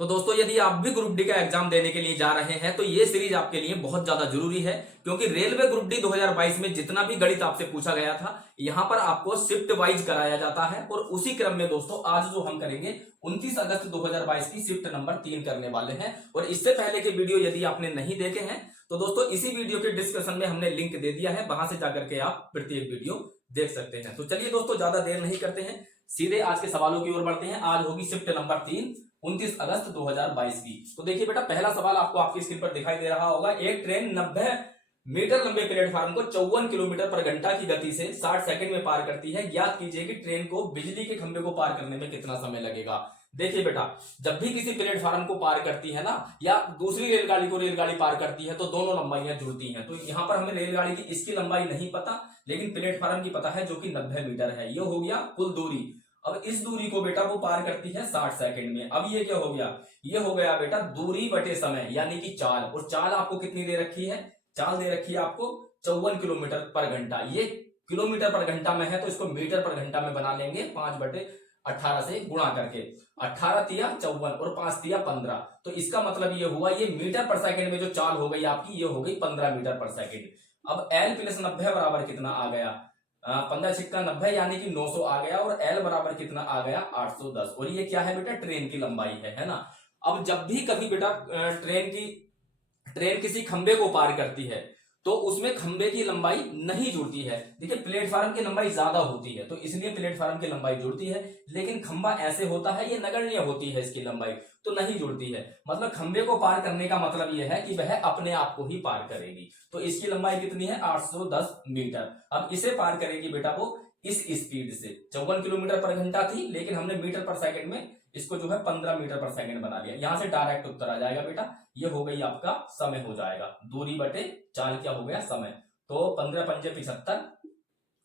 तो दोस्तों यदि आप भी ग्रुप डी का एग्जाम देने के लिए जा रहे हैं तो ये सीरीज आपके लिए बहुत ज्यादा जरूरी है, क्योंकि रेलवे ग्रुप डी 2022 में जितना भी गणित आपसे पूछा गया था यहां पर आपको शिफ्ट वाइज कराया जाता है। और उसी क्रम में दोस्तों आज जो हम करेंगे 29 अगस्त 2022 की शिफ्ट नंबर 3 करने वाले हैं। और इससे पहले के वीडियो यदि आपने नहीं देखे हैं तो दोस्तों इसी वीडियो के डिस्क्रिप्शन में हमने लिंक दे दिया है, वहां से जाकर के आप प्रत्येक वीडियो देख सकते हैं। तो चलिए दोस्तों ज्यादा देर नहीं करते हैं, सीधे आज के सवालों की ओर बढ़ते हैं। आज होगी शिफ्ट नंबर 3 29 अगस्त 2022 की। तो देखिए बेटा, पहला सवाल आपको आपकी स्क्रीन पर दिखाई दे रहा होगा। एक ट्रेन 90 मीटर लंबे प्लेटफार्म को 54 किलोमीटर पर घंटा की गति से 60 सेकंड में पार करती है। ज्ञात कीजिए कि ट्रेन को बिजली के खंभे को पार करने में कितना समय लगेगा। देखिए बेटा, जब भी किसी प्लेटफार्म को पार करती है ना, या दूसरी रेलगाड़ी को रेलगाड़ी पार करती है, तो दोनों लंबाइयां जुड़ती हैं। तो यहाँ पर हमें रेलगाड़ी की इसकी लंबाई नहीं पता, लेकिन प्लेटफार्म की पता है जो कि 90 मीटर है। ये हो गया कुल दूरी। अब इस दूरी को बेटा वो पार करती है 60 सेकंड में। अब ये क्या हो गया, ये हो गया बेटा दूरी बटे समय, यानी कि चाल। और चाल आपको कितनी दे रखी है, चाल दे रखी है आपको 54 किलोमीटर पर घंटा। ये किलोमीटर पर घंटा में है तो इसको मीटर पर घंटा में बना लेंगे 5/18 से गुणा करके। 18 तिया 54 और 5 तिया 15। तो इसका मतलब ये हुआ, ये मीटर पर सेकंड में जो चाल हो गई आपकी, ये हो गई 15 मीटर पर सेकंड। अब एल प्लस 90 बराबर कितना आ गया, 15 छिक्का 90, यानी कि 900 आ गया। और एल बराबर कितना आ गया, 810। और ये क्या है बेटा, ट्रेन की लंबाई है ना। अब जब भी कभी बेटा ट्रेन किसी खंबे को पार करती है तो उसमें खंबे की लंबाई नहीं जुड़ती है। देखिए प्लेटफार्म की लंबाई ज्यादा होती है तो इसलिए प्लेटफार्म की लंबाई जुड़ती है, लेकिन खंबा ऐसे होता है, ये नगण्य होती है इसकी लंबाई, तो नहीं जुड़ती है। मतलब खंबे को पार करने का मतलब यह है कि वह अपने आप को ही पार करेगी। तो इसकी लंबाई कितनी है, 810 मीटर। अब इसे पार करेगी बेटा वो इस स्पीड से। 54 किलोमीटर पर घंटा थी, लेकिन हमने मीटर पर सेकंड में इसको जो है 15 मीटर पर सेकंड बना लिया। यहां से डायरेक्ट उत्तर आ जाएगा बेटा, ये हो गई आपका समय हो जाएगा। दूरी बटे चाल क्या हो गया, समय। तो 15 पंजे 75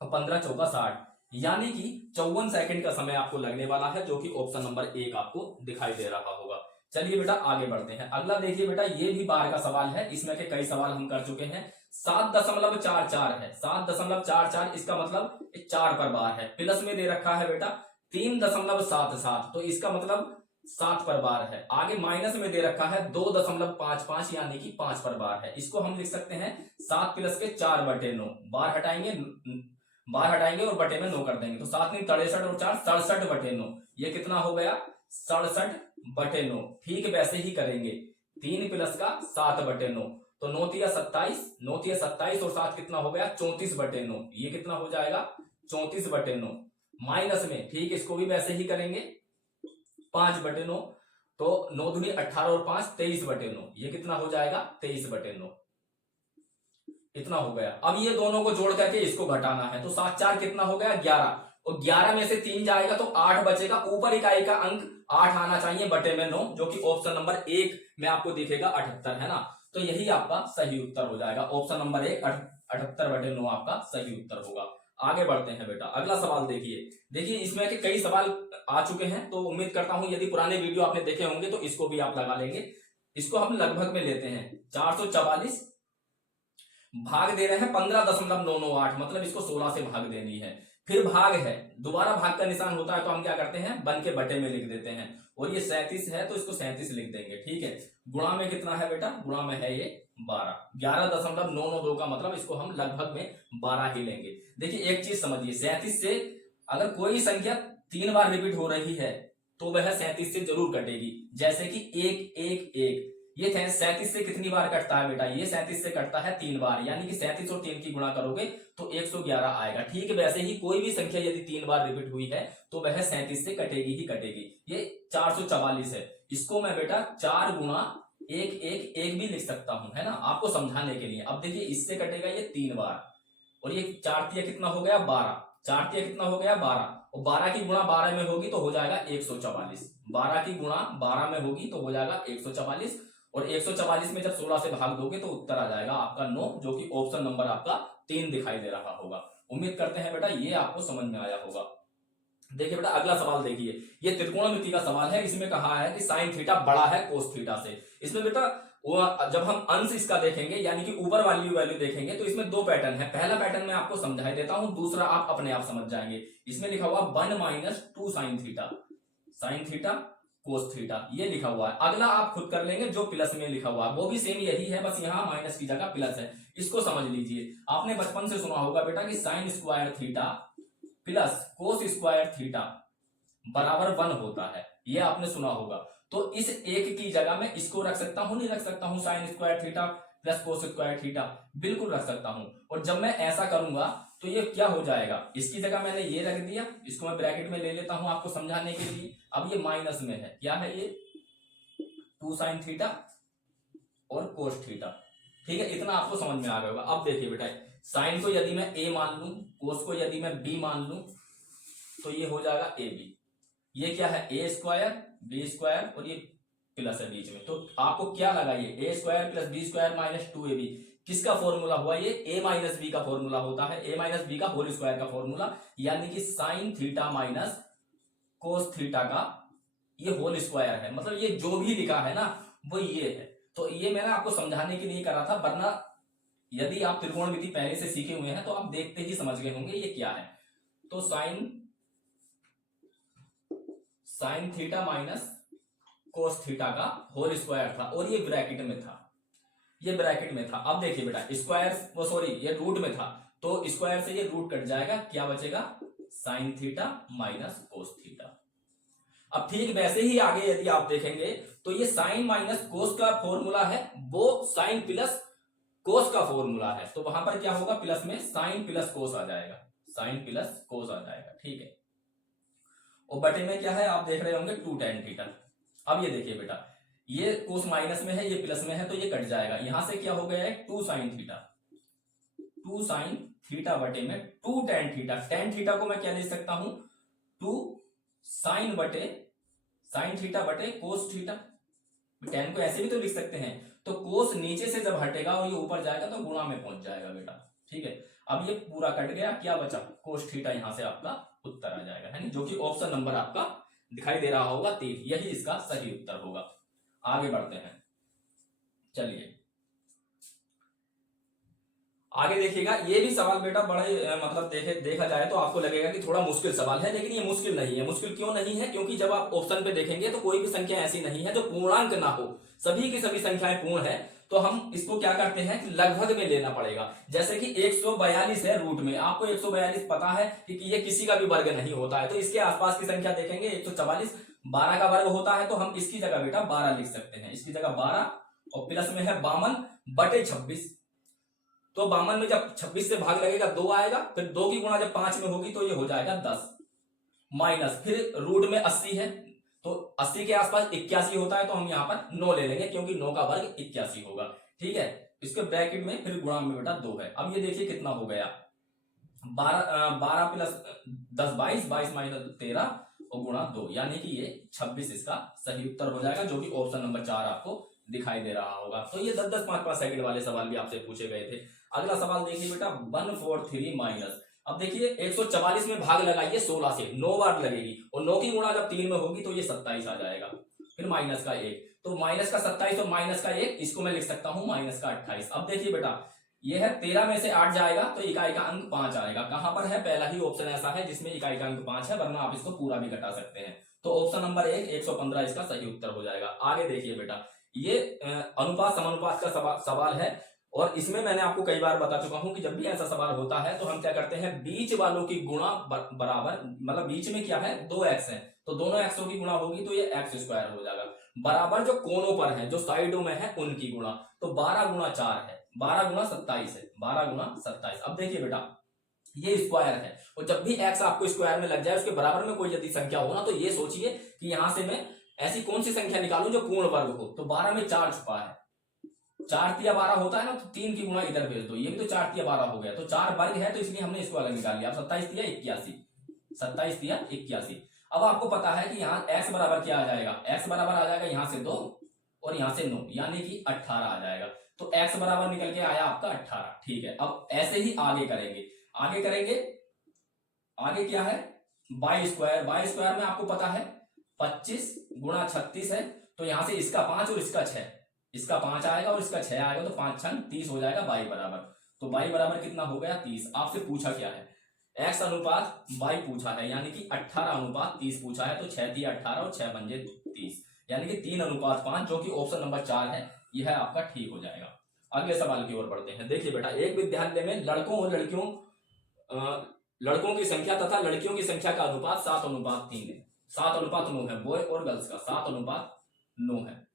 और 15 चौका 60, यानी कि 54 सेकंड का समय आपको लगने वाला है, जो कि ऑप्शन नंबर 1 आपको दिखाई दे रहा होगा। चलिए बेटा आगे बढ़ते हैं। अगला देखिए बेटा, ये भी बार का सवाल है, इसमें के कई सवाल हम कर चुके हैं। 7.44 है, 7.44, इसका मतलब 4 पर बार है। प्लस में दे रखा है बेटा 3.77, तो इसका मतलब 7 पर बार है। आगे माइनस में दे रखा है 2.55, यानी कि 5 पर बार है। इसको हम लिख सकते हैं 7 प्लस के 4/9। बार हटाएंगे और बटे में 9 कर देंगे, तो 7 नहीं 63 और 4 67/9। ये कितना हो गया, 67/9। ठीक वैसे ही करेंगे, 3 प्लस का 7/9, तो 9 तिया 27, 9 तिया 27 और 7 कितना हो गया, 34/9। ये कितना हो जाएगा, 34/9। माइनस में ठीक इसको भी वैसे ही करेंगे, 5/9, तो 9 दूनी 18 और 5 23/9। ये कितना हो जाएगा, 23/9। इतना हो गया। अब ये दोनों को जोड़ करके इसको घटाना है, तो 7 4 कितना हो गया, 11। और 11 में से 3 जाएगा तो 8 बचेगा। ऊपर इकाई का अंक 8 आना चाहिए बटे में 9, जो कि ऑप्शन नंबर 1 में आपको दिखेगा 78 है ना। तो यही आपका सही उत्तर हो जाएगा, ऑप्शन नंबर 1 78/9 आपका सही उत्तर होगा। आगे बढ़ते हैं बेटा, अगला सवाल देखिए इसमें के कई सवाल आ चुके हैं, तो उम्मीद करता हूं यदि पुराने वीडियो आपने देखे होंगे तो इसको भी आप लगा लेंगे। इसको हम लगभग में लेते हैं, 444 भाग दे रहे हैं 15.998, मतलब इसको 16 से भाग देनी है। फिर भाग है, दोबारा भाग का निशान होता है तो हम क्या करते हैं, बन के बटे में लिख देते हैं। और ये 37 है तो इसको 37 लिख देंगे, ठीक है। गुणा में कितना है बेटा, गुणा में है ये 12। 11.992 का मतलब इसको हम लगभग में 12 ही लेंगे। देखिए एक चीज समझिए, 37 से अगर कोई संख्या 3 बार रिपीट हो रही है तो वह 37 से जरूर कटेगी। जैसे कि 1 1 1, ये 37 से कितनी बार कटता है बेटा, ये 37 से कटता है 3 बार, यानी कि 37 और 3 की गुणा करोगे तो 111 आएगा। ठीक वैसे ही कोई भी संख्या यदि 3 बार रिपीट हुई है तो वह 37 से कटेगी ही कटेगी। ये 444 है, इसको मैं बेटा 4 गुणा 1 1 1 भी लिख सकता हूं, है ना, आपको समझाने के लिए। अब देखिए इससे कटेगा ये 3 बार, और ये 4 तिया कितना हो गया, 12। 4 तिया कितना हो गया, 12। और 12 की गुणा 12 में होगी तो हो जाएगा 144। 12 की गुणा 12 में होगी तो हो जाएगा 144। और 144 में जब 16 से भाग दोगे तो उत्तर आ जाएगा आपका 9, जो कि ऑप्शन नंबर आपका 3 दिखाई दे रहा होगा। उम्मीद करते हैं बेटा ये आपको समझ में आया होगा। देखिए बेटा अगला सवाल देखिए, ये त्रिकोणमिति का सवाल है। इसमें कहा है कि साइन थीटा बड़ा है कोस थीटा से। इसमें बेटा जब हम अंश इसका देखेंगे, यानी कि ऊपर वाली वैल्यू देखेंगे, तो इसमें 2 पैटर्न है। पहला पैटर्न मैं आपको समझा देता हूं, दूसरा आप अपने आप समझ जाएंगे। इसमें लिखा हुआ 1 - 2 साइन थीटा कोस थीटा, ये लिखा हुआ है। अगला आप खुद कर लेंगे जो प्लस में लिखा हुआ है, वो भी सेम यही है, बस यहाँ माइनस की जगह प्लस है। इसको समझ लीजिए, आपने बचपन से सुना होगा बेटा कि sine square theta plus cos square theta बराबर 1 होता है, ये आपने सुना होगा। तो इस एक की जगह मैं इसको रख सकता हूं, नहीं रख सकता हूं, sine square theta plus cos square theta, बिल्कुल रख सकता हूं। और जब मैं ऐसा करूंगा तो ये क्या हो जाएगा, इसकी जगह मैंने ये रख दिया, इसको मैं ब्रैकेट में ले लेता हूं आपको समझाने के लिए। अब ये माइनस में है, क्या है ये 2 साइन थीटा और कोस थीटा, ठीक है, इतना आपको समझ में आ गया होगा। अब देखिए बेटा, साइन को यदि मैं ए मान लूं, कोस को यदि मैं बी मान लूं, तो ये हो जाएगा ए बी। ये क्या है, ए स्क्वायर बी स्क्वायर और ये प्लस है बीच में, तो आपको क्या लगा, ये A square plus B square minus 2ab, किसका फॉर्मूला हुआ, ये a माइनस बी का फॉर्मूला होता है, a माइनस बी का होल स्क्वायर का फॉर्मूला, यानी कि sine theta minus cos theta का ये होल स्क्वायर है। मतलब ये जो भी लिखा है ना वो ये है। तो ये मैंने आपको समझाने के लिए करा था, वरना यदि आप त्रिकोणमिति पहले से सीखे हुए हैं तो आप देखते ही समझ गए होंगे ये क्या है। तो sign theta minus cos theta का होल स्क्वायर था और ये ब्रैकेट में था, ये ब्रैकेट में था। अब देखिए बेटा, स्क्वायर वो सॉरी ये रूट में था, तो स्क्वायर से ये रूट कट जाएगा, क्या बचेगा, sign theta minus cos theta. अब ठीक वैसे ही आगे यदि आप देखेंगे तो ये साइन माइनस कोस का फॉर्मूला है, वो साइन प्लस कोस का फॉर्मूला है, तो वहां पर क्या होगा, प्लस में साइन प्लस कोस आ जाएगा, साइन प्लस कोस आ जाएगा, ठीक है। और बटे में क्या है, आप देख रहे होंगे 2 tan थीटा। अब ये देखिए बेटा, ये कोस माइनस में है, ये प्लस में है, तो ये कट जाएगा, यहां से क्या हो गया है 2 साइन थीटा, 2 साइन थीटा बटे में 2 tan थीटा। tan थीटा को मैं क्या लिख सकता हूं, 2 साइन थीटा बटे कोस थीटा। tan को ऐसे भी तो लिख सकते हैं, तो कोस नीचे से जब हटेगा और ये ऊपर जाएगा तो गुणा में पहुंच जाएगा बेटा, ठीक है। अब ये पूरा कट गया, क्या बचा, कोस थीटा, यहां से आपका उत्तर आ जाएगा, है ना, जो कि ऑप्शन नंबर आपका दिखाई दे रहा होगा 3, यही इसका सही उत्तर होगा। आगे बढ़ते हैं, चलिए आगे देखिएगा। ये भी सवाल बेटा बड़े मतलब देखा जाए तो आपको लगेगा कि थोड़ा मुश्किल सवाल है, लेकिन ये मुश्किल नहीं है। मुश्किल क्यों नहीं है, क्योंकि जब आप ऑप्शन पे देखेंगे तो कोई भी संख्या ऐसी नहीं है जो पूर्णांक ना हो, सभी की सभी संख्याएं पूर्ण है। तो हम इसको क्या करते हैं कि लगभग में लेना पड़ेगा। जैसे कि 142 है रूट में, आपको 142 पता है कि ये किसी का भी वर्ग नहीं होता है, तो इसके आसपास की संख्या देखेंगे 144 12 का वर्ग होता है, तो हम इसकी जगह बेटा 12 लिख सकते हैं, इसकी जगह 12 और प्लस में है 52 बटे 26। तो 52 में जब 26 से भाग लगेगा 2 आएगा, फिर 2 की गुणा जब 5 में होगी तो ये हो जाएगा 10, माइनस फिर रूट में 80 है, तो 80 के आसपास 81 होता है, तो हम यहाँ पर 9 ले लेंगे क्योंकि 9 का वर्ग 81 होगा, ठीक है। इसके ब्रैकेट में फिर गुणा में बेटा 2 है। अब ये देखिए कितना हो गया, 12 प्लस 10 22 माइनस 13 और गुणा 2, यानी कि ये 26 इसका सही उत्तर हो जाएगा, जो कि ऑप्शन नंबर 4 आपको दिखाई दे रहा होगा। तो ये 10-10 5-5 सेकंड वाले सवाल भी आपसे पूछे गए थे। अगला सवाल देखिए बेटा 143 माइनस, अब देखिए 144 में भाग लगाइए 16 से, 9 बार लगेगी और 9 की गुणा जब 3 में होगी तो ये 27 आ जाएगा, फिर माइनस का 1, तो माइनस का 27 और माइनस का 1, इसको मैं लिख सकता हूं माइनस का 28। अब देखिए बेटा ये है 13 में से 8 जाएगा तो इकाई का अंक 5 आएगा, कहां पर है, पहला ही ऑप्शन ऐसा है जिसमें इकाई का अंक 5 है, वरना आप इसको पूरा भी घटा सकते हैं। तो ऑप्शन नंबर 1 115 इसका सही उत्तर हो जाएगा। आगे देखिए बेटा, ये अनुपात समानुपात का सवाल है, और इसमें मैंने आपको कई बार बता चुका हूं कि जब भी ऐसा सवाल होता है तो हम क्या करते हैं, बीच वालों की गुणा बराबर, मतलब बीच में क्या है 2x है, तो दोनों एक्सों की गुणा होगी तो ये x स्क्वायर हो जाएगा, बराबर जो कोनों पर है, जो साइडों में है उनकी गुणा, तो 12 गुणा 4 है, 12 गुणा 27 है, 12 गुणा 27। अब देखिए बेटा ये स्क्वायर है, और जब भी x आपको स्क्वायर में लग जाए उसके बराबर में कोई यदि संख्या हो ना, तो ये सोचिए कि यहां से मैं ऐसी कौन सी संख्या निकालूं जो पूर्ण वर्ग हो, तो 12 में 4 छुपा है, 4 तिया 12 होता है ना, तो 3 की गुणा इधर भेज दो, ये भी तो 4 तिया 12 हो गया, तो 4 वर्ग है तो इसलिए हमने इसको अलग निकाल लिया। 27 तिया 81, 27 तिया 81। अब आपको पता है कि यहाँ x बराबर क्या आ जाएगा, x बराबर आ जाएगा यहाँ से 2 और यहाँ से 9, यानी कि 18 आ जाएगा, तो x बराबर निकल के आया आपका 18, ठीक है। अब ऐसे ही आगे करेंगे, आगे क्या है y स्क्वायर में आपको पता है 25 गुणा 36 है, तो यहां से इसका 5 और इसका 6, इसका 5 आएगा और इसका 6 आएगा, तो 5 6 30 हो जाएगा y बराबर, तो y बराबर कितना हो गया 30। आपसे पूछा क्या है, x अनुपात y पूछा है, यानी कि 18 अनुपात 30 पूछा है, तो 6 दिया 18 और 6 पंजे 30, यानी कि 3:5, जो कि ऑप्शन नंबर 4 है, यह आपका ठीक हो जाएगा। अगले सवाल की ओर बढ़ते हैं। देखिए बेटा, एक विद्यालय में लड़कों की संख्या तथा लड़कियों की संख्या का अनुपात 7:3 है। 7:9 है, बॉय और गर्ल्स का 7:9 है।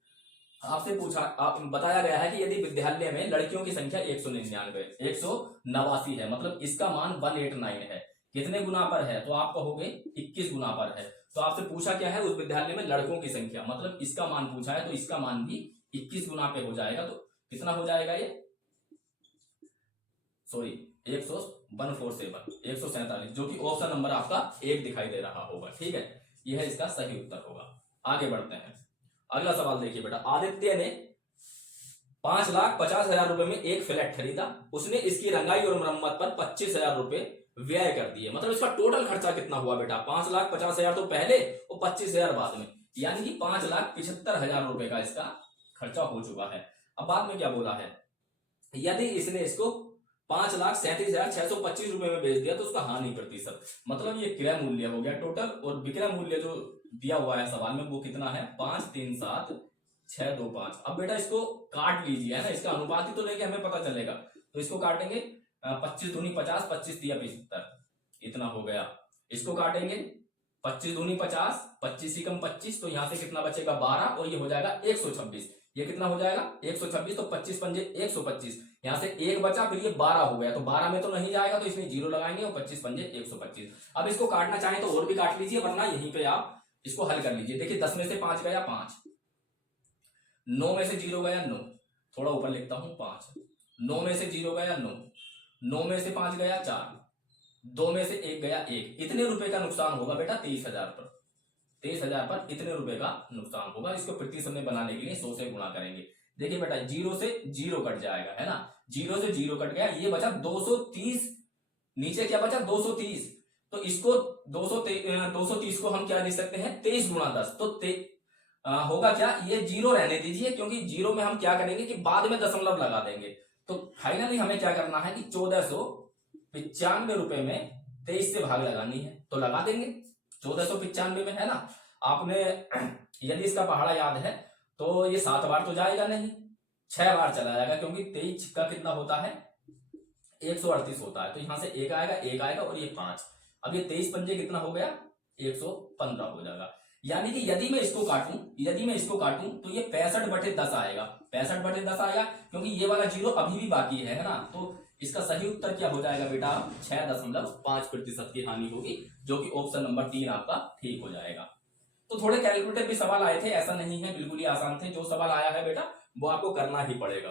आपसे बताया गया है कि यदि विद्यालय में लड़कियों की संख्या 189 है, मतलब इसका मान 189 है, कितने गुना पर है? तो आप कहोगे 21 गुना पर है। तो आपसे पूछा क्या है? उस विद्यालय में लड़कों की संख्या, मतलब इसका मान पूछा है, तो इसका मान भी 21 गुना पे हो जाएगा। तो कितना हो जाएगा ये? सॉरी, 147, जो कि ऑप्शन नंबर आपका 1 दिखाई दे रहा होगा। ठीक है, यह इसका सही उत्तर होगा। आगे बढ़ते हैं। अगला सवाल देखिए बेटा, आदित्य ने 5,50,000 रुपए में एक फ्लैट खरीदा। उसने इसकी रंगाई और मरम्मत पर 25,000 रुपए व्यय कर दिए। मतलब इसका टोटल खर्चा कितना हुआ बेटा? 5,50,000 तो पहले और 25,000 बाद में, यानी कि 5,75,000 रुपए का इसका खर्चा हो चुका है। अब बाद में क्या बोला है? यदि इसने इसको 5,37,625 रुपए में बेच दिया तो उसका हानि प्रतिशत, मतलब ये क्रय मूल्य हो गया टोटल, और विक्रय मूल्य जो दिया हुआ है सवाल में वो कितना है? 5,37,625। अब बेटा इसको काट लीजिए, है ना, इसका अनुपात ही तो लेके हमें पता चलेगा। तो इसको काटेंगे, 25 दूनी 50, 25 तिया 75, इतना हो गया। इसको काटेंगे 25 दूनी 50, 25 ही कम 25, तो यहां से कितना बचेगा? 12, और ये हो जाएगा 126। ये कितना हो जाएगा? 126, तो 25 पंजे 125, यहां से 1 बचा, फिर ये 12 हो गया, तो 12 में तो नहीं जाएगा, तो इसमें 0 लगाएंगे, और 25 पंजे 125। अब इसको काटना चाहें तो और भी काट लीजिए, वरना यहीं पे आप इसको हल कर लीजिए। देखिए 10 में से 5 गया 5, 9 में से 0 गया 9, थोड़ा ऊपर लिखता हूं 5, 9 में से 0 गया 9, 9 में से 5 गया 4, 2 में से 1 गया 1। इतने रुपए का नुकसान होगा बेटा 23,000 पर। 23,000 पर इतने रुपए का नुकसान होगा। इसको प्रतिशत में बनाने के लिए 100 से गुणा करेंगे। देखिए बेटा 0 से 0 कट जाएगा, है ना, 0 से 0 कट गया, ये बचा 230, नीचे क्या बचा? 230। तो इसको 230 को हम क्या लिख सकते हैं? 23 गुणा 10। तो होगा क्या? ये 0 रहने दीजिए, क्योंकि 0 में हम क्या करेंगे कि बाद में दशमलव लगा देंगे। तो फाइनली हमें क्या करना है कि 1495 रुपए में 23 से भाग लगानी है, तो लगा देंगे 1495 में, है ना। आपने यदि इसका पहाड़ा याद है तो ये 7 बार तो जाएगा नहीं, 6 बार चला जाएगा, क्योंकि 23 का कितना होता है? 138 होता है। तो यहां से 1 आएगा, 1 आएगा, और ये 5। अब ये 23 पंजे कितना हो गया? 115 हो जाएगा। यानी कि यदि मैं इसको काटूं तो ये 65/10 आएगा। 65/10 आएगा, क्योंकि ये वाला 0 अभी भी बाकी है ना। तो इसका सही उत्तर क्या हो जाएगा बेटा? 6.5% की हानि होगी, जो कि ऑप्शन नंबर 3 आपका ठीक हो जाएगा। तो थोड़े कैलकुलेटर भी सवाल आए थे, ऐसा नहीं है, बिल्कुल ही आसान थे। जो सवाल आया है बेटा वो आपको करना ही पड़ेगा।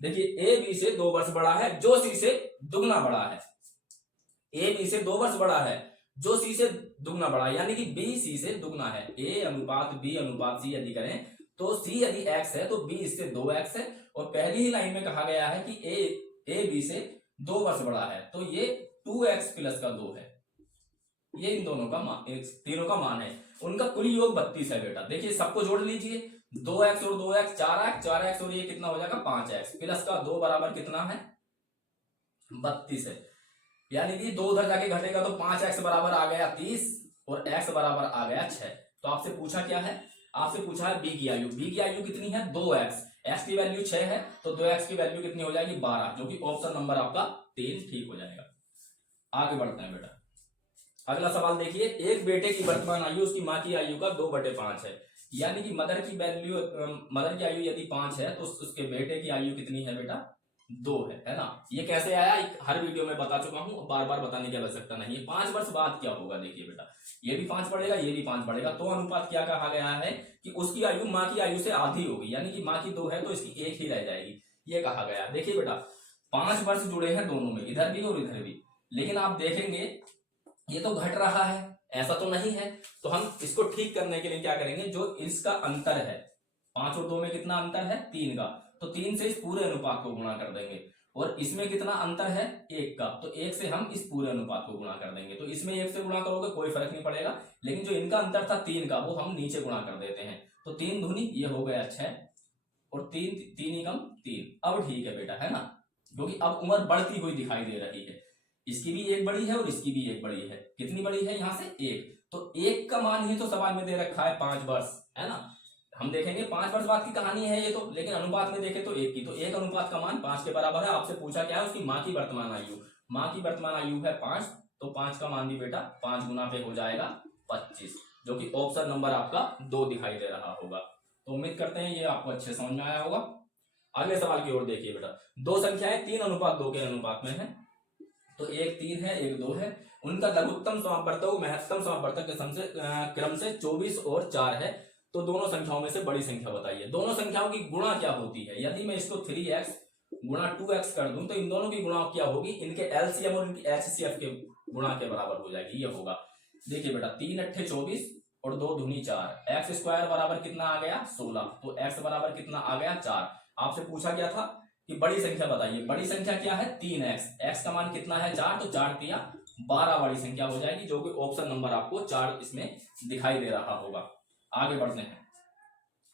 देखिए ए बी से 2 वर्ष बड़ा है, जो सी से दुगना बड़ा है। ए बी से 2 वर्ष बड़ा है, जो सी से दुगना बड़ा है, यानी कि बी सी से दुगना है। ए अनुपात बी अनुपात सी यदि करें तो सी यदि x है तो बी इससे 2x है, और पहली ही लाइन में कहा गया है कि ए बी से 2 वर्ष बड़ा है, तो ये 2x प्लस का 2 है। ये इन दोनों का मान, तीनों का मान है। उनका कुल योग 32 है बेटा। देखिए सबको जोड़ लीजिए, 2x और 2x 4x, और ये कितना हो जाएगा? 5x प्लस का 2 बराबर कितना है? 32 है। यानी कि 2 उधर जाके घटेगा तो 5x बराबर आ गया 30, और x बराबर आ गया 6। तो आपसे पूछा क्या है? आपसे पूछा है बी की आयु। बी की आयु कितनी है? 2x, x की वैल्यू 6 है, तो 2x की वैल्यू कितनी हो जाएगी? 12, जो कि ऑप्शन नंबर आपका 3 ठीक हो जाएगा। आगे बढ़ते हैं बेटा। अगला सवाल देखिए, एक बेटे की वर्तमान आयु उसकी माँ की आयु का 2/5 है। यानी कि मदर की आयु यदि 5 है तो उसके बेटे की आयु कितनी है बेटा? 2 है ना। ये कैसे आया? हर वीडियो में बता चुका हूं, बार बार बताने की आवश्यकता नहीं है। 5 वर्ष बाद क्या होगा? देखिए बेटा, ये भी 5 बढ़ेगा, ये भी 5 बढ़ेगा, तो अनुपात क्या कहा गया है कि उसकी आयु माँ की आयु से आधी होगी। यानी कि माँ की 2 है तो इसकी 1 ही रह जाएगी, ये कहा गया। देखिए बेटा 5 वर्ष जुड़े हैं दोनों में, इधर भी और इधर भी, लेकिन आप देखेंगे ये तो घट रहा है, ऐसा तो नहीं है। तो हम इसको ठीक करने के लिए क्या करेंगे? जो इसका अंतर है 5 और 2 में कितना अंतर है? 3 का, तो 3 से इस पूरे अनुपात को गुणा कर देंगे। और इसमें कितना अंतर है? 1 का, तो 1 से हम इस पूरे अनुपात को गुणा कर देंगे। तो इसमें 1 से गुणा करोगे कोई फर्क नहीं पड़ेगा, लेकिन जो इनका अंतर था 3 का, वो हम नीचे गुणा कर देते हैं। तो 3 दूनी ये हो गया 6, और 3 ही कम 3। अब ठीक है बेटा, है ना, क्योंकि अब उम्र बढ़ती हुई दिखाई दे रही है। इसकी भी 1 बड़ी है और इसकी भी 1 बड़ी है। कितनी बड़ी है? यहां से 1। तो 1 का मान ही तो सवाल में दे रखा है 5 वर्ष, है ना। हम देखेंगे 5 वर्ष बाद की कहानी है ये तो, लेकिन अनुपात में देखें तो 1 की, तो 1 अनुपात का मान 5 के बराबर है। आपसे पूछा क्या है, उसकी माँ की वर्तमान आयु। माँ की वर्तमान आयु है 5, तो 5 का मान भी बेटा 5 गुना पे हो जाएगा 25, जो कि ऑप्शन नंबर आपका 2 दिखाई दे रहा होगा। तो उम्मीद करते हैं ये आपको अच्छे समझ में आया होगा। अगले सवाल की ओर देखिए बेटा, दो संख्याएं 3 अनुपात 2 के अनुपात में है, तो एक 3 है एक 2 है, उनका लघुत्तम समापवर्तक महत्तम समापवर्तक के क्रम से 24 और 4 है, तो दोनों संख्याओं में से बड़ी संख्या बताइए। दोनों संख्याओं की गुणा क्या होती है, यदि मैं इसको 3x गुणा 2x कर दूं तो इन दोनों की गुणा क्या होगी, इनके एलसीएम और इनकी एचसीएफ के गुणा के बराबर हो जाएगी, ये होगा। देखिए बेटा 3 अट्ठे 24 और 2 दूनी 4, एक्स स्क्वायर बराबर कितना आ गया 16, तो एक्स बराबर कितना आ गया 4। आपसे पूछा गया था कि बड़ी संख्या बताइए, बड़ी संख्या क्या है 3x, एक्स का मान कितना है 4, तो 4 तिया 12 बड़ी संख्या हो जाएगी, जो कि ऑप्शन नंबर आपको 4 इसमें दिखाई दे रहा होगा। आगे बढ़ते हैं,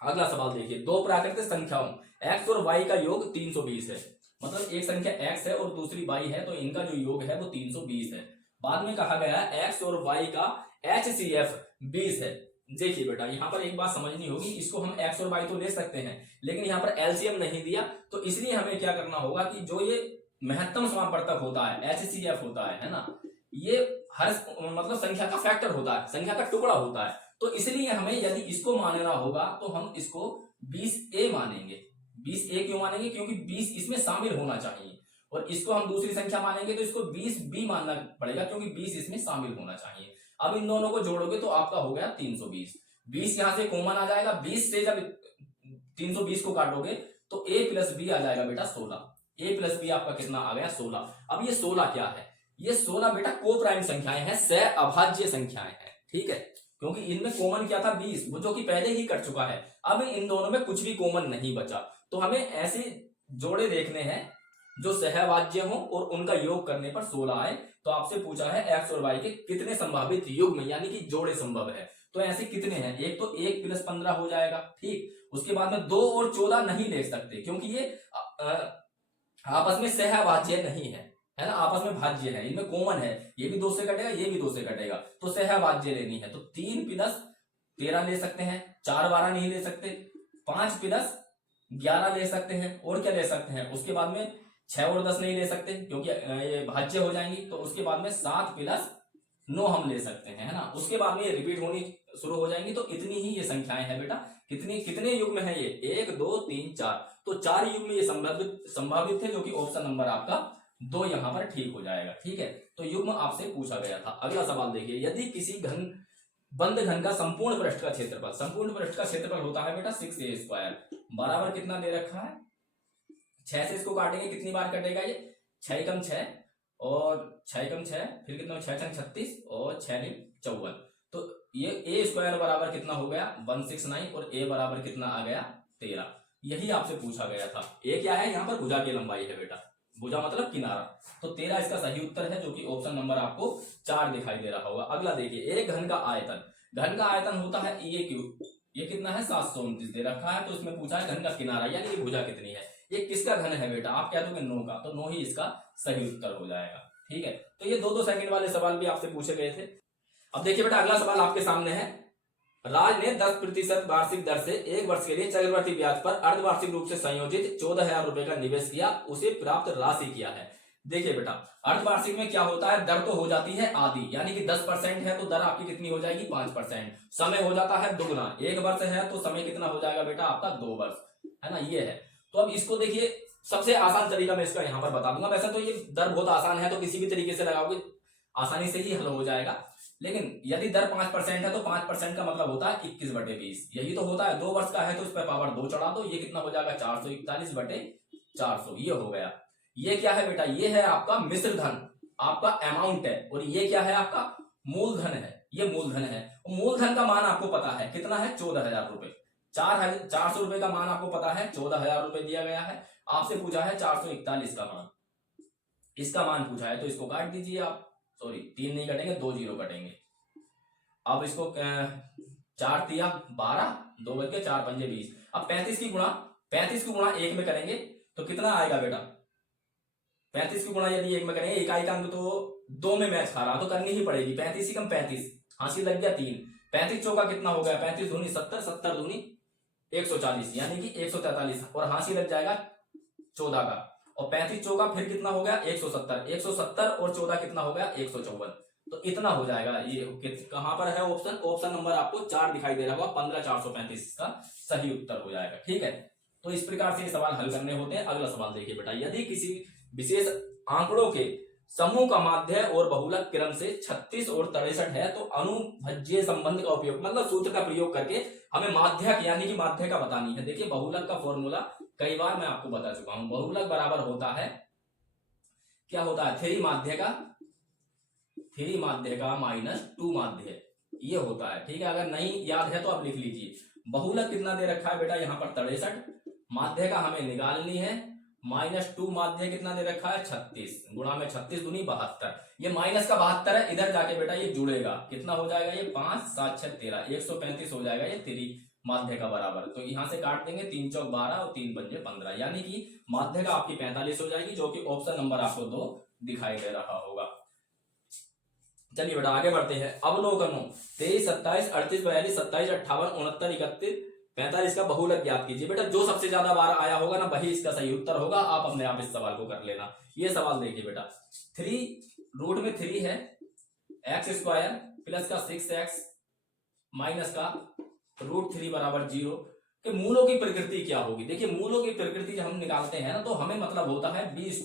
अगला सवाल देखिए, दो प्राकृतिक संख्याओं x और y का योग 320 है, मतलब एक संख्या x है और दूसरी y है, तो इनका जो योग है वो 320 है। बाद में कहा गया x और y का HCF 20 है। देखिए बेटा यहाँ पर एक बात समझनी होगी, इसको हम x और y तो ले सकते हैं, लेकिन यहाँ पर एलसीएम नहीं दिया, तो इसलिए हमें क्या करना होगा कि जो ये महत्तम समापवर्तक होता है HCF होता है ना, ये हर मतलब संख्या का फैक्टर होता है, संख्या का टुकड़ा होता है, तो इसलिए हमें यदि इसको मानना होगा तो हम इसको 20a मानेंगे। 20a क्यों मानेंगे, क्योंकि 20 इसमें शामिल होना चाहिए, और इसको हम दूसरी संख्या मानेंगे तो इसको 20b मानना पड़ेगा, क्योंकि 20 इसमें शामिल होना चाहिए। अब इन दोनों को जोड़ोगे तो आपका हो गया 320, 20 यहां से कॉमन आ जाएगा, 20 से जब 320 को काटोगे तो a प्लस बी आ जाएगा बेटा 16, a प्लस बी आपका कितना आ गया 16। अब ये 16 क्या है, ये 16 बेटा को प्राइम संख्याएं हैं, सह अभाज्य संख्याएं हैं, ठीक है, क्योंकि इनमें कॉमन क्या था 20, वो जो कि पहले ही कट चुका है। अब इन दोनों में कुछ भी कॉमन नहीं बचा, तो हमें ऐसे जोड़े देखने हैं जो सहवाज्य हो और उनका योग करने पर 16 आए। तो आपसे पूछा है एक्स और वाई के कितने संभावित युग्म यानी कि जोड़े संभव है, तो ऐसे कितने हैं, एक तो 1 प्लस 15 हो जाएगा, ठीक। उसके बाद में 2 और 14 नहीं ले सकते, क्योंकि ये आपस में सहवाज्य नहीं है, है ना, आपस में भाज्य है, इनमें कॉमन है, ये भी 2 से कटेगा ये भी 2 से कटेगा, तो सहवाज्य लेनी है, तो 3 प्लस 13 ले सकते हैं, 4 12 नहीं ले सकते, 5 प्लस 11 ले सकते हैं, और क्या ले सकते हैं, उसके बाद में 6 और 10 नहीं ले सकते क्योंकि ये भाज्य हो जाएंगी, तो उसके बाद में 7 प्लस 9 हम ले सकते हैं, है ना। उसके बाद में ये रिपीट होनी शुरू हो जाएंगी, तो इतनी ही ये संख्याएं हैं बेटा। कितने युग्म है ये, 1 2 3 4, तो 4 युग्म ये संभावित थे, जो कि ऑप्शन नंबर आपका 2 यहां पर ठीक हो जाएगा, ठीक है। तो युग्म आपसे पूछा गया था। अगला सवाल देखिए, यदि किसी बंद घन का संपूर्ण पृष्ठ का क्षेत्रफल होता है बेटा 6a स्क्वायर, बराबर कितना दे रखा है 6 से इसको काटेंगे कितनी बार कटेगा ये, 6 कम 6 और 6 कम 6, फिर कितना 6 छंग 36 और 6 नीम 54, तो ये a स्क्वायर बराबर कितना हो गया 169 और a बराबर कितना आ गया 13। यही आपसे पूछा गया था। a क्या है, यहाँ पर भुजा की लंबाई है बेटा, भुजा मतलब किनारा, तो 13 इसका सही उत्तर है, जो कि ऑप्शन नंबर आपको 4 दिखाई दे रहा होगा। अगला देखिए, एक घन का आयतन होता है ए क्यूब, ये कितना है 729 दे रखा है, तो इसमें पूछा है घन का किनारा यानी कि भुजा कितनी है, ये किसका घन है बेटा, आप क्या दोगे 9 का, तो 9 ही इसका सही उत्तर हो जाएगा, ठीक है। तो ये 2-2 सेकंड वाले सवाल भी आपसे पूछे गए थे। अब देखिए बेटा अगला सवाल आपके सामने है, राज ने 10% वार्षिक दर से 1 वर्ष के लिए चक्रवृद्धि ब्याज पर अर्धवार्षिक रूप से संयोजित 14,000 रुपए का निवेश किया, उसे प्राप्त राशि क्या है। देखिए बेटा अर्धवार्षिक में क्या होता है, दर तो हो जाती है आधी, यानी कि 10% है तो दर आपकी कितनी हो जाएगी 5%, समय हो जाता है दुगना, 1 वर्ष है तो समय कितना हो जाएगा बेटा आपका 2 वर्ष, है ना, ये है। तो अब इसको देखिए, सबसे आसान तरीका मैं इसका यहाँ पर बता दूंगा, वैसे तो ये दर बहुत आसान है, तो किसी भी तरीके से लगाओगे आसानी से ही हल हो जाएगा, लेकिन यदि दर 5% है तो 5% का मतलब होता है 21/20, यही तो होता है। 2 वर्ष का है तो इस पर पावर 2 चढ़ा दो, ये कितना हो जाएगा 441/400, ये हो गया। ये क्या है बेटा, ये है आपका मिश्र धन, आपका अमाउंट है, और ये क्या है आपका मूलधन है, ये मूलधन है। मूलधन का मान आपको पता है कितना है 14,000 रुपए, 400 रुपए का मान आपको पता है, 14,000 रुपए दिया गया है। आपसे पूछा है 441 का मान, इसका मान पूछा है, तो इसको काट दीजिए आप, सॉरी 3 नहीं कटेंगे 2 जीरो कटेंगे। अब इसको 4 तिया 12, 2 बज के 4 पंजे 20। अब 35 की गुणा 1 में करेंगे तो कितना आएगा बेटा, 35 की गुणा यदि 1 में करेंगे, इकाई का अंक तो 2 में मैच खा रहा तो करनी ही पड़ेगी, 35 ही कम 35, हासिल लग गया 3, 35 चौका कितना हो गया, 35 दूनी 70, 70 दूनी 140 यानी कि 143 और हांसी लग जाएगा 14 का, और 35 चौका फिर कितना हो गया 170, 170 और 14 कितना हो गया 154, तो इतना हो जाएगा। ये कहां पर है ऑप्शन, ऑप्शन नंबर आपको 4 दिखाई दे रहा होगा, 15435 इसका सही उत्तर हो जाएगा। ठीक है, तो इस प्रकार से ये सवाल हल करने होते हैं। अगला सवाल देखिए बेटा, यदि किसी विशेष आंकड़ों के समूह का माध्य और बहुलक क्रम से 36 और 63 है तो अनुभज्य संबंध का उपयोग, मतलब सूत्र का प्रयोग करके हमें माध्यक यानी कि माध्य का बतानी है। देखिए बहुलक का फॉर्मूला कई बार मैं आपको बता चुका हूं, बहुलक बराबर होता है, क्या होता है, 3 माध्य का -2 माध्य, ये होता है। ठीक है, अगर नहीं याद है तो आप लिख लीजिए। बहुलक कितना दे रखा है बेटा, यहाँ पर 63, माध्य का हमें निकालनी है, -2 माध्य कितना दे रखा है 36, गुणा में 36 दूनी 72, ये माइनस का 72 है, इधर जाके बेटा ये जुड़ेगा, कितना हो जाएगा ये 5 7 6 13, 135 हो जाएगा ये 3 माध्य का बराबर। तो यहां से काट देंगे, 3 चौक 12 और 3 पंजे 15, यानी कि माध्य का आपकी 45 हो जाएगी, जो कि ऑप्शन नंबर आपको 2 दिखाई दे रहा होगा। चलिए बेटा आगे बढ़ते हैं। अवलोकनों 23 27 38 42 27 58 69 31 45 का बहुलक ज्ञात कीजिए। बेटा जो सबसे ज्यादा बार आया होगा ना वही इसका सही उत्तर होगा, आप अपने आप इस सवाल को कर लेना। ये सवाल देखिए बेटा, 3 रूट में 3 है, x² प्लस का 6x माइनस का √3 बराबर 0 के मूलों की प्रकृति क्या होगी। देखिए मूलों की प्रकृति जब हम निकालते हैं ना तो हमें मतलब होता है b² -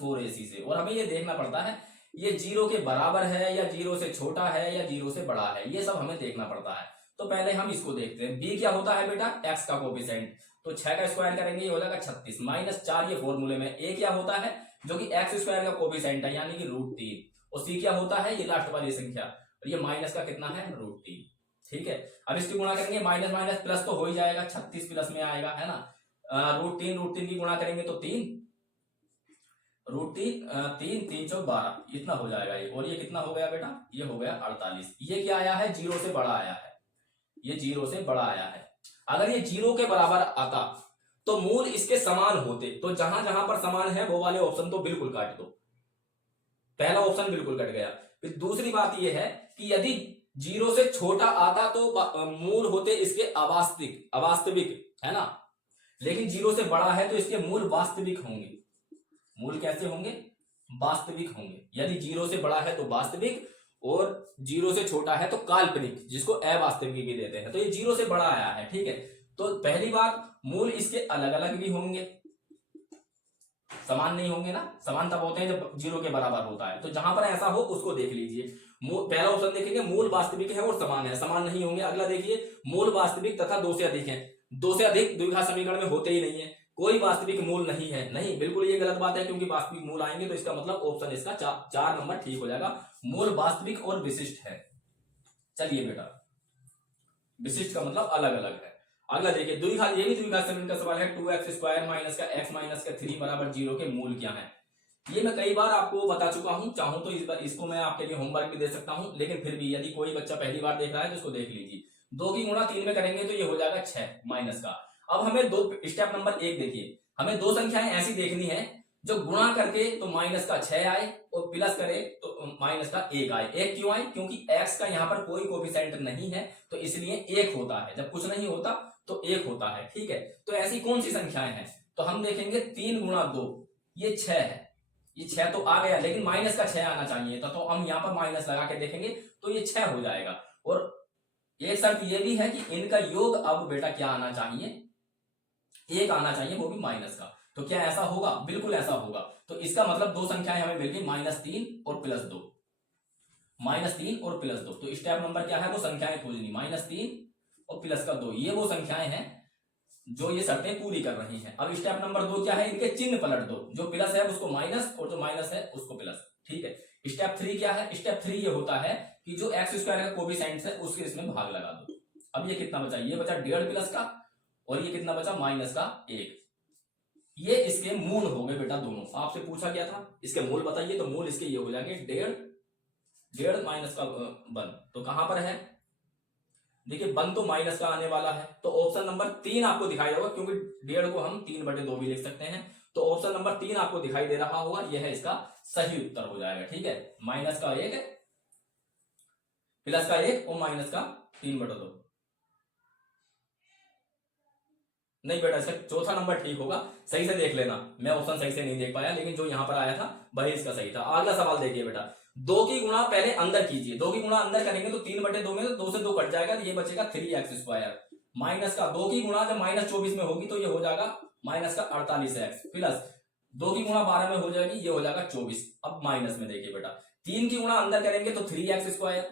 4ac से, और हमें ये देखना पड़ता है ये 0 के बराबर है या 0 से छोटा है या 0 से बड़ा है, ये सब हमें देखना पड़ता है। तो पहले हम इसको देखते हैं। b क्या होता है बेटा, x का कोफिशिएंट, तो 6 का स्क्वायर करेंगे ये हो जाएगा 36 -4 ये फॉर्मूले में। a क्या होता है जो कि x² का कोफिशिएंट है यानी कि √3, और c क्या होता है ये लास्ट वाली संख्या, और ये माइनस का कितना है √3। ठीक है, अब इसकी गुणा करेंगे, माइनस माइनस प्लस तो हो ही जाएगा, 36 प्लस में आएगा है ना, √3 की गुणा करेंगे तो 3 √3 3 चौक 12 इतना हो जाएगा ये, और ये कितना हो गया बेटा, ये हो गया 48। ये क्या आया है, 0 से बड़ा आया है, ये 0 से बड़ा आया है। अगर ये 0 के बराबर आता तो मूल इसके समान होते, तो जहां जहां पर समान है वो वाले ऑप्शन तो बिल्कुल काट दो, पहला ऑप्शन बिल्कुल कट गया। फिर दूसरी बात ये है कि यदि 0 से छोटा आता तो मूल होते इसके अवास्तविक है ना, लेकिन 0 से बड़ा है तो इसके मूल वास्तविक होंगे। मूल कैसे होंगे, वास्तविक होंगे। यदि 0 से बड़ा है तो वास्तविक, और 0 से छोटा है तो काल्पनिक, जिसको अवास्तविक भी देते हैं। तो ये 0 से बड़ा आया है। ठीक है, तो पहली बात मूल इसके अलग अलग भी होंगे, समान नहीं होंगे ना, समान तब होते हैं जब 0 के बराबर होता है। तो जहां पर ऐसा हो उसको देख लीजिए। पहला ऑप्शन देखेंगे मूल वास्तविक है और समान है, समान नहीं होंगे। अगला देखिए मूल वास्तविक तथा 2 से अधिक है, 2 से अधिक द्विघात समीकरण में होते ही नहीं है, कोई वास्तविक मूल नहीं है। नहीं, बिल्कुल ये गलत बात है, क्योंकि वास्तविक मूल आएंगे तो इसका मतलब ऑप्शन इसका 4 नंबर ठीक हो जाएगा। मूल वास्तविक और विशिष्ट है। चलिए बेटा, विशिष्ट का मतलब अलग अलग है। अगला देखिए द्विघात, ये भी द्विघात समीकरण का सवाल है। 2x² माइनस का x माइनस का 3 बराबर 0 के मूल क्या है। ये मैं कई बार आपको बता चुका हूं, चाहूं तो इस बार इसको मैं आपके लिए होमवर्क भी दे सकता हूं, लेकिन फिर भी यदि कोई बच्चा पहली बार देख रहा है तो इसको देख लीजिए। 2 की गुणा 3 में करेंगे तो ये हो जाएगा 6 माइनस का। अब हमें स्टेप नंबर 1 देखिए, हमें 2 संख्याएं ऐसी देखनी है जो गुणा करके तो माइनस का 6 आए और प्लस करे तो माइनस का 1 आए। 1 क्यों आए, क्योंकि x का यहाँ पर कोई कोफिशिएंट नहीं है तो इसलिए 1 होता है, जब कुछ नहीं होता तो 1 होता है। ठीक है, तो ऐसी कौन सी संख्याएं हैं, तो हम देखेंगे 3 गुणा 2 ये 6 है, ये 6 तो आ गया, लेकिन माइनस का 6 आना चाहिए था, तो हम यहाँ पर माइनस लगा के देखेंगे तो ये 6 हो जाएगा। और एक शर्त ये भी है कि इनका योग अब बेटा क्या आना चाहिए, 1 आना चाहिए, वो भी माइनस का। तो क्या ऐसा होगा, बिल्कुल ऐसा होगा। तो इसका मतलब 2 संख्याएं हमें मिल गई -3 और +2, -3 और +2। तो स्टेप नंबर क्या है, वो संख्याएं खोजनी, -3 और +2, ये वो संख्याएं हैं जो ये शर्तें पूरी कर रही हैं। अब स्टेप नंबर 2 क्या है, इनके चिन्ह पलट दो, जो प्लस है उसको माइनस और जो माइनस है उसको प्लस। ठीक है, स्टेप 3 क्या है, स्टेप 3 ये होता है कि जो x² का कोफिशिएंट है उसके इसमें भाग लगा दो। अब ये कितना बचा, ये बचा 1.5 प्लस का, और ये कितना बचा माइनस का 1। ये इसके मूल हो गए बेटा दोनों, आपसे पूछा गया था इसके मूल बताइए, तो मूल इसके ये हो जाएंगे 1.5 माइनस का 1, तो कहां पर है, देखिए 1 तो माइनस का आने वाला है, तो ऑप्शन नंबर 3 आपको दिखाई देगा, क्योंकि 1.5 को हम 3/2 भी लिख सकते हैं, तो ऑप्शन नंबर 3 आपको दिखाई दे रहा होगा, यह है इसका सही उत्तर हो जाएगा। ठीक है, माइनस का 1 प्लस का 1 और माइनस का 3/2। नहीं बेटा, इसका चौथा नंबर ठीक होगा, सही से देख लेना, मैं ऑप्शन सही से नहीं देख पाया, लेकिन जो यहां पर आया था वही इसका सही था। अगला सवाल देखिए बेटा, 2 की गुणा पहले अंदर कीजिए। 2 की गुणा अंदर करेंगे तो 3/2 में 2 से 2 कट जाएगा, तो ये बचेगा 3x²। माइनस का 2 की गुणा जब -24 में होगी तो ये हो जाएगा -48x, प्लस 2 की गुणा 12 में हो जाएगी, ये हो जाएगा 24। अब माइनस में देखिए बेटा, 3 की गुणा अंदर करेंगे तो 3x²,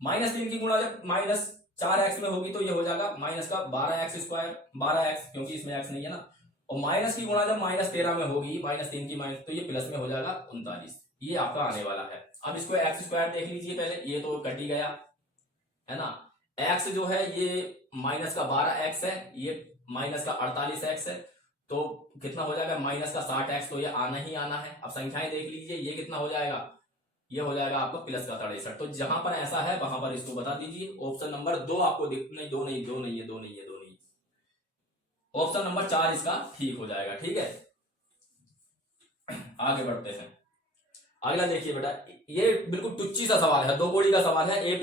-3 की गुणा जब -4x में होगी तो ये हो जाएगा -12x², 12x क्योंकि इसमें x नहीं है ना, और माइनस की गुणा जब -13 में होगी, -3 की माइनस, तो ये प्लस में हो जाएगा 39। ये आपका आने वाला है। अब इसको x² देख लीजिए पहले, ये तो कट ही गया है ना। x जो है ये -12x है, ये -48x है, तो कितना हो जाएगा -60x, तो ये आना ही आना है। अब संख्याएं देख लीजिए, ये कितना हो जाएगा, ये हो जाएगा आपको +63। तो जहां पर ऐसा है वहां पर इसको बता दीजिए। ऑप्शन नंबर 2 आपको नहीं, 2 नहीं, 2 नहीं है, 2 नहीं है, 2 नहीं, ऑप्शन नंबर 4 इसका ठीक हो जाएगा। ठीक है, आगे बढ़ते हैं। अगला देखिए बेटा, ये बिल्कुल टुच्ची सा सवाल है, 2 कोड़ी का सवाल है। a +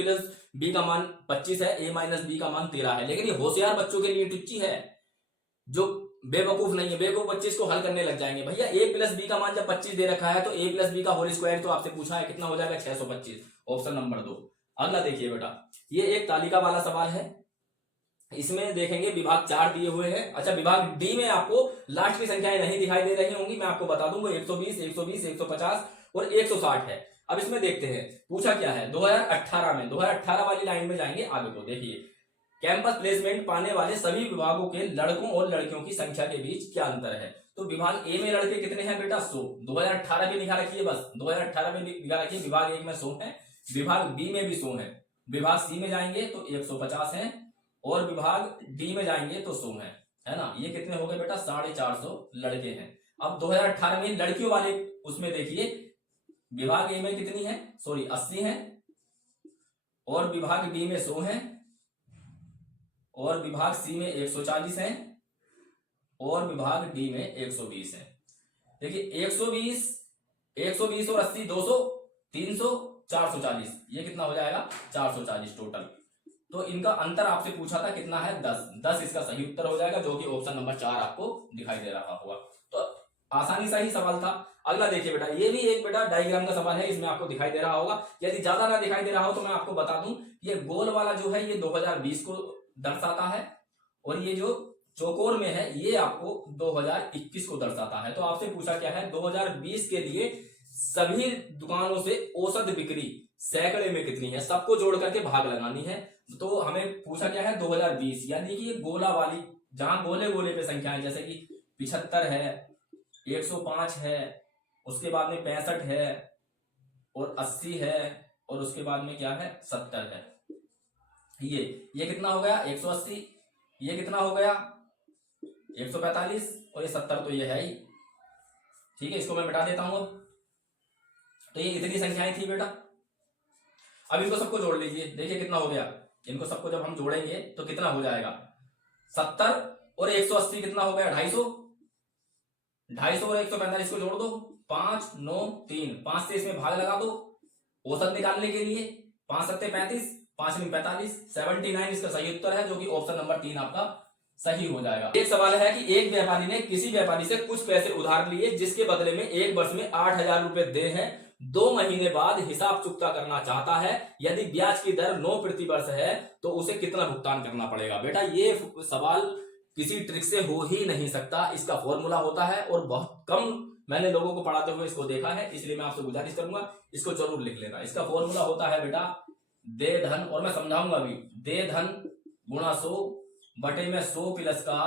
b का मान 25 है, a - b का मान 13 है, लेकिन ये होशियार बच्चों के लिए टुच्ची है, जो बेवकूफ नहीं है। बेवकूफ बच्चे इसको हल करने लग जाएंगे। भैया a + b का मान जब 25 दे रखा है तो a + b का होल स्क्वायर तो आपसे पूछा है, कितना हो जाएगा 625, ऑप्शन नंबर 2। अगला देखिए बेटा, ये एक तालिका वाला सवाल है, इसमें देखेंगे विभाग 4 दिए हुए हैं। अच्छा, विभाग डी में आपको लास्ट की संख्याएं नहीं दिखाई दे रही होंगी, मैं आपको बता दूं, वो 120, 120, 150 और 160 है। अब इसमें देखते हैं पूछा क्या है 2018 में, 2018 वाली लाइन में जाएंगे आगे। तो देखिए, कैंपस प्लेसमेंट पाने वाले सभी विभागों के लड़कों और लड़कियों की संख्या के बीच क्या अंतर है। तो विभाग ए में लड़के कितने हैं बेटा, 100, 2018 भी लिखा रखिए, बस 2018 में लिखा रखिए। विभाग 1 में 100 है, विभाग बी में भी 100 है, विभाग सी में जाएंगे तो 150 है, और विभाग डी में जाएंगे तो 100 है ना। ये कितने हो गए बेटा, 450 लड़के हैं। अब 2018 में लड़कियों वाले उसमें देखिए, विभाग ए में कितनी है, सॉरी 80 है, और विभाग बी में 100 है, और विभाग सी में 140 है, और विभाग डी में 120 है। देखिए 120 और 80, 200, 300, 440, ये कितना हो जाएगा 440 टोटल। तो इनका अंतर आपसे पूछा था कितना है, 10 इसका सही उत्तर हो जाएगा, जो कि ऑप्शन नंबर 4 आपको दिखाई दे रहा होगा। तो आसानी सा ही सवाल था। अगला देखिए बेटा, ये भी एक बेटा डायग्राम का सवाल है, इसमें आपको दिखाई दे रहा होगा। यदि ज्यादा ना दिखाई दे रहा हो तो मैं आपको बता दूं, ये गोल वाला जो है ये 2020 को दर्शाता है, और ये जो चौकोर में है ये आपको 2021 को दर्शाता है। तो आपसे पूछा क्या है, 2020 के लिए सभी दुकानों से औसत बिक्री सैकड़े में कितनी है, सबको जोड़ करके भाग लगानी है। तो हमें पूछा क्या है 2020, यानी कि ये गोला वाली, जहां गोले गोले पे संख्याएं, जैसे कि 75 है, 105 है, उसके बाद में 65 है, और 80 है, और उसके बाद में क्या है 70 है। ये कितना हो गया 180, ये कितना हो गया 145, और ये 70 तो ये है ही। ठीक है, इसको मैं मिटा देता हूं। तो ये इतनी संख्याएं थी बेटा। अब इनको सबको जोड़ लीजिए, देखिए कितना हो गया। इनको सबको जब हम जोड़ेंगे तो कितना हो जाएगा 70 और 180 कितना हो गया 250, 250 और 145 को जोड़ दो, 5 9 3, 5 से इसमें भाग लगा दो औसत निकालने के लिए, 5 7 35, 5 9 45, 79 इसका सही उत्तर है, जो कि ऑप्शन नंबर 3 आपका सही हो जाएगा। एक सवाल है कि एक व्यापारी ने किसी व्यापारी से कुछ पैसे उधार लिए, जिसके बदले में 1 वर्ष में 8000 रुपए दे हैं, 2 महीने बाद हिसाब चुकता करना चाहता है। यदि ब्याज की दर 9 प्रति वर्ष है तो उसे कितना भुगतान करना पड़ेगा। बेटा ये सवाल किसी ट्रिक से हो ही नहीं सकता, इसका फॉर्मूला होता है, और बहुत कम मैंने लोगों को पढ़ाते हुए इसको देखा है, इसलिए मैं आपसे गुजारिश करूंगा इसको जरूर लिख लेना। इसका फॉर्मूला होता है बेटा दे धन, और मैं समझाऊंगा अभी, दे धन गुणा 100 बटे में 100 प्लस का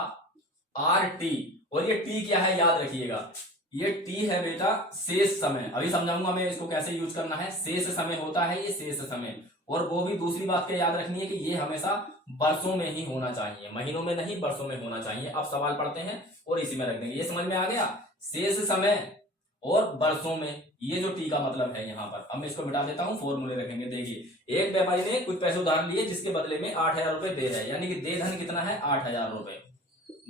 RT, और ये T क्या है याद रखिएगा, ये T है बेटा शेष समय। अभी समझाऊंगा मैं इसको कैसे यूज करना है। शेष समय होता है ये शेष समय, और वो भी दूसरी बात क्या याद रखनी है कि ये हमेशा वर्षों में ही होना चाहिए, महीनों में नहीं, वर्षों में होना चाहिए। अब सवाल पढ़ते हैं और इसी में रख देंगे। ये समझ में आ गया, शेष समय और वर्षों में, ये जो T का मतलब है यहाँ पर। अब मैं इसको मिटा देता हूँ, फॉर्मूले रखेंगे। देखिए एक व्यापारी ने कुछ पैसे उधार लिए, जिसके बदले में 8000 रुपए दे रहे हैं, यानी कि दे धन कितना है 8000 रुपए,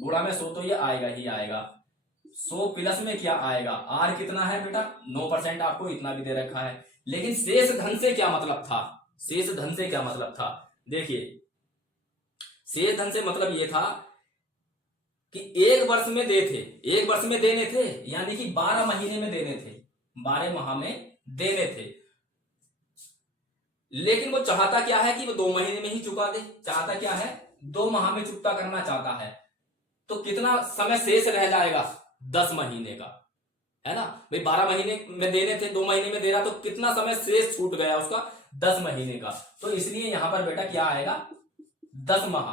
गुणा में 100 तो ये आएगा ही आएगा, 100 प्लस में क्या आएगा, R कितना है बेटा 9%, आपको इतना भी दे रखा है। लेकिन शेष धन से क्या मतलब था, शेष धन से क्या मतलब था, देखिए शेष धन से मतलब ये था कि एक वर्ष में एक वर्ष में देने थे, यानी कि 12 महीने में देने थे, 12 माह में देने थे, लेकिन वो चाहता क्या है कि वो 2 महीने में ही चुका दे। चाहता क्या है, 2 माह में चुकता करना चाहता है। तो कितना समय शेष रह जाएगा, 10 महीने का, है ना भाई। 12 महीने में देने थे, 2 महीने में दे रहा, तो कितना समय शेष छूट गया उसका, 10 महीने का। तो इसलिए यहां पर बेटा क्या आएगा, 10 माह,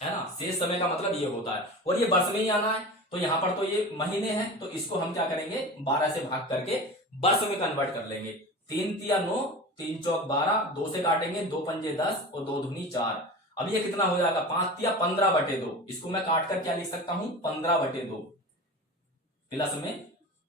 है ना। शेष समय का मतलब ये होता है, और ये वर्ष में ही आना है, तो यहां पर तो ये महीने हैं, तो इसको हम क्या करेंगे, 12 से भाग करके वर्ष में कन्वर्ट कर लेंगे। 3 तिया 9, 3 चौक 12, 2 से काटेंगे, 2 पंजे 10 और 2 दूनी 4। अब ये कितना हो जाएगा, 5 तिया 15/2। इसको मैं काट कर क्या लिख सकता हूं, 15/2 प्लस में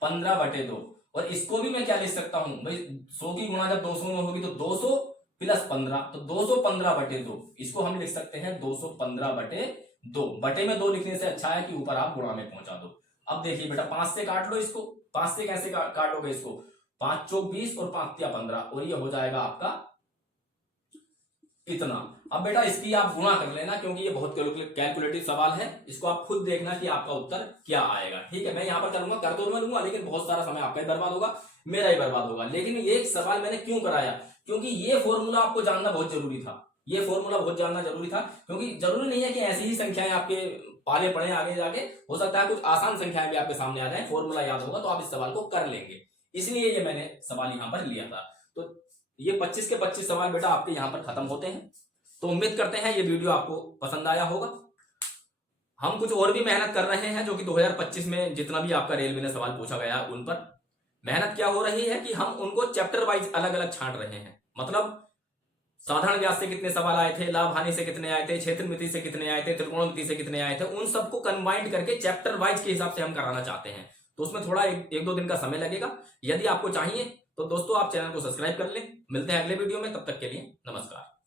15/2। और इसको भी मैं क्या लिख सकता हूं भाई, 100 की गुणा जब 200 में होगी तो 200 प्लस 15, तो 215/2। इसको हम लिख सकते हैं 215/2। बटे में 2 लिखने से अच्छा है कि ऊपर आप गुणा में पहुंचा दो। अब देखिए बेटा 5 से काट लो इसको, 5 से कैसे काटोगे इसको, 5 चौक 20 और 5 तिया 15, और ये हो जाएगा आपका इतना। अब बेटा इसकी आप गुणा कर लेना, क्योंकि ये बहुत कैलकुलेटिव सवाल है, इसको आप खुद देखना कि आपका उत्तर क्या आएगा। ठीक है, मैं यहां पर करूंगा, कर तो मैं दूंगा, लेकिन बहुत सारा समय आपका ही बर्बाद होगा, मेरा ही बर्बाद होगा। लेकिन ये सवाल मैंने क्यों कराया, क्योंकि ये फॉर्मूला आपको जानना बहुत जरूरी था। ये फॉर्मूला बहुत जानना जरूरी था, क्योंकि जरूरी नहीं है कि ऐसी ही संख्याएं आपके पाले पड़े आगे जाके, हो सकता है कुछ आसान संख्याएं भी आपके सामने आ जाए, फॉर्मूला याद होगा तो आप इस सवाल को कर लेंगे। इसलिए ये मैंने सवाल यहां पर लिया था। तो ये 25 के 25 सवाल बेटा आपके यहां पर खत्म होते हैं। तो उम्मीद करते हैं ये वीडियो आपको पसंद आया होगा। हम कुछ और भी मेहनत कर रहे हैं, जो कि 2025 में जितना भी आपका रेलवे ने सवाल पूछा गया उन पर मेहनत क्या हो रही है कि हम उनको चैप्टर वाइज अलग अलग छांट रहे हैं। मतलब साधारण व्यास से कितने सवाल आए थे, लाभ हानि से कितने आए थे, क्षेत्रमिति से कितने आए थे, त्रिकोणमिति से कितने आए थे, उन सबको कंबाइंड करके चैप्टर वाइज के हिसाब से हम कराना चाहते हैं। तो उसमें थोड़ा 1-2 दिन का समय लगेगा। यदि आपको चाहिए तो दोस्तों आप चैनल को सब्सक्राइब कर लें। मिलते हैं अगले वीडियो में, तब तक के लिए नमस्कार।